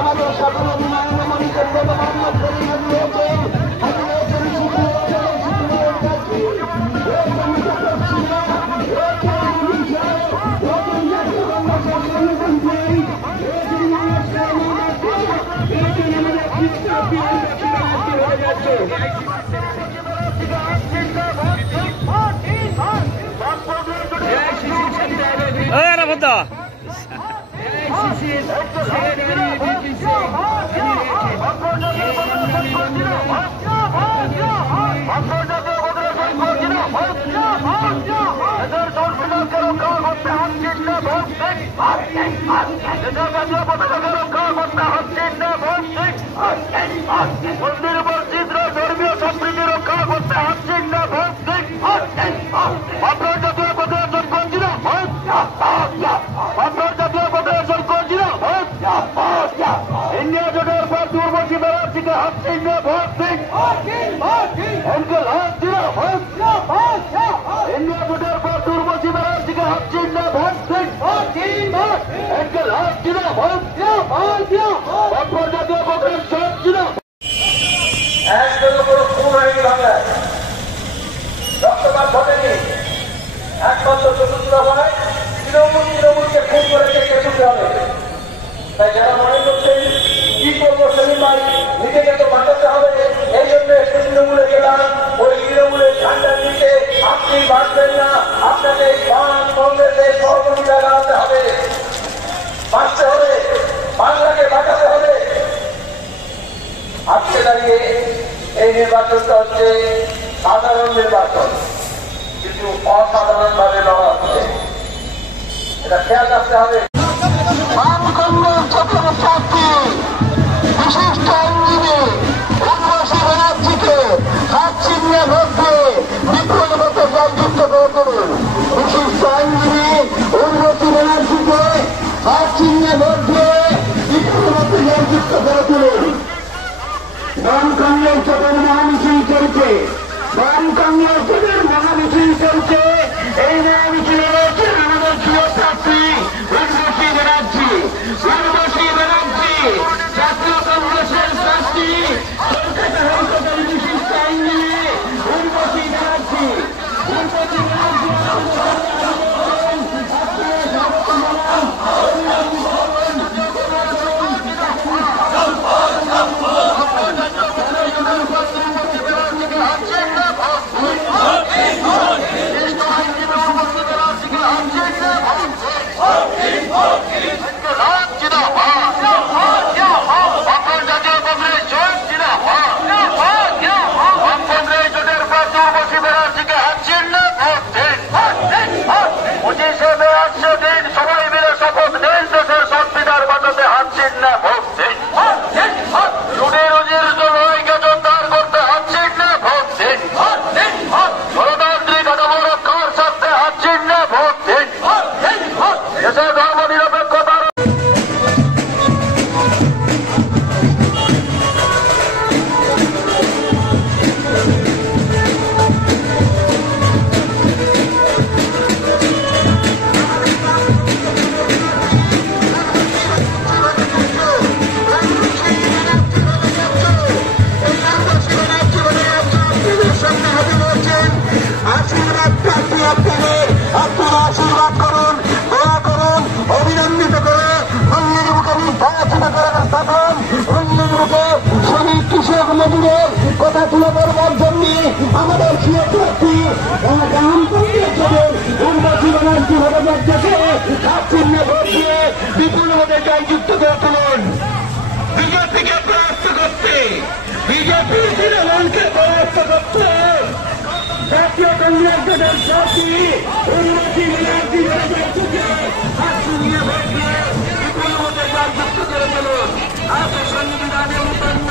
আমাদের সাধারণ মাননীয় মন্দির মসজিদ ধর্মীয় সম্প্রীতি রক্ষা করতে হাসছেন না আপনার জাতীয় ফেডারেশন করছি না আপনার জাতীয় ফেডারেশন করছি না ইন্ডিয়া জোটের পর দুর্বশী ব্যানার্জিকে হাসছেন না এনকেল হাসছি না ইন্ডিয়া জোটের পর দুর্বশী ব্যানার্জিকে হাসছেন না এনকেল হাসছি না আপনার জাতীয় ফেডারেশন করছি না একজনের কোনো খুন হয়নি বাংলায় রক্তপাত ঘটেনি একমাত্র চতুর্থ হয় তৃণমূলকে খুন করেছে কেটুতে হবে তাই যারা মনে করছেন কি করবো সেদিন ভাই নিজেকে তো বাঁচাতে হবে এই জন্য একটু তৃণমূলে গেলাম ওই তৃণমূলের ঝান্ডার নিচে আপনি বাঁচবেন না আপনাকে বাম কংগ্রেসের সহযোগিতা জানাতে হবে বাঁচতে হবে বাংলাকে বাঁচাতে হবে আজকে দাঁড়িয়ে এই নির্বাচনটা হচ্ছে সাধারণ নির্বাচন কিন্তু অসাধারণ ভাবে লড়া হচ্ছে এটা খেয়াল রাখতে হবে বিশিষ্ট আইনজীবী উর্বশী ব্যানার্জিকে হাত চিহ্নে ভোট দিয়ে বিপুল মতো জয়যুক্ত করে তুলুন বিশিষ্ট আইনজীবী উর্বশী ব্যানার্জিকে হাত চিহ্নে ভোট দিয়ে বিপুল মতো জয়যুক্ত করে তুলুন বাম কংগ্রেস জোটের মহামিছিল চলছে বাম কংগ্রেস জোটের মহামিছিল চলছে এই মহামিছিলে রয়েছেন আমাদের প্রিয় প্রার্থী উর্বশী ব্যানার্জি জাতীয় কংগ্রেসের প্রার্থী কলকাতা হাইকোর্টের বিশিষ্ট আইনজীবী উর্বশী ব্যানার্জি শহীদ কৃষক মজুরের কথা তুলে ধরবার জন্য আমাদের প্রিয় প্রার্থী রামচন্দ্র ভট্টাচার্যকে চিহ্ন ভোট দিয়ে বিপুল ভোটে জয়যুক্ত করে তুলুন। বিজেপিকে পরাস্ত করতে, বিজেপি তৃণমূলকে পরাস্ত করতে জাতীয় কংগ্রেস দলের প্রার্থী উন্নতি ব্যানার্জি ভট্টাচার্যকে চিহ্ন ভোট দিয়ে বিপুল ভোটে জয়যুক্ত করে তুলুন। আজ সংবিধানের মুখন্ন